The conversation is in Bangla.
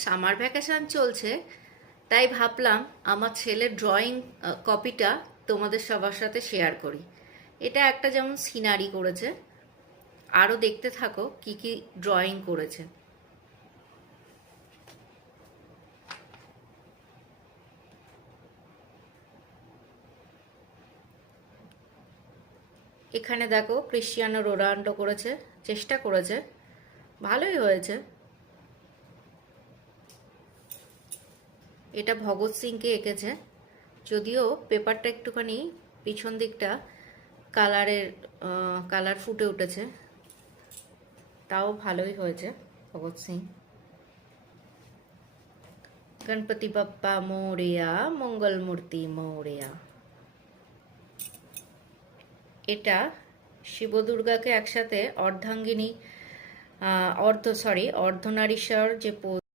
সামার ভ্যাকেশন চলছে, তাই ভাবলাম আমার ছেলের ড্রয়িং কপিটা তোমাদের সবার সাথে শেয়ার করি। এটা একটা যেমন সিনারি করেছে, আরও দেখতে থাকো কি কি ড্রয়িং করেছে। এখানে দেখো ক্রিশ্চিয়ানো রোনাল্ডো করেছে, চেষ্টা করেছে, ভালোই হয়েছে। এটা ভগৎ সিংকে এঁকেছে, যদিও পেপারটা একটুখানি পিছন দিকটা কালারের কালার ফুটে উঠেছে, তাও ভালোই হয়েছে। ভগৎ সিং। গণপতি বাপ্পা মোরেয়া, মঙ্গল মূর্তি মোরেয়া। এটা শিব দুর্গাকে একসাথে অর্ধাঙ্গিনী অর্ধনারীশ্বর যে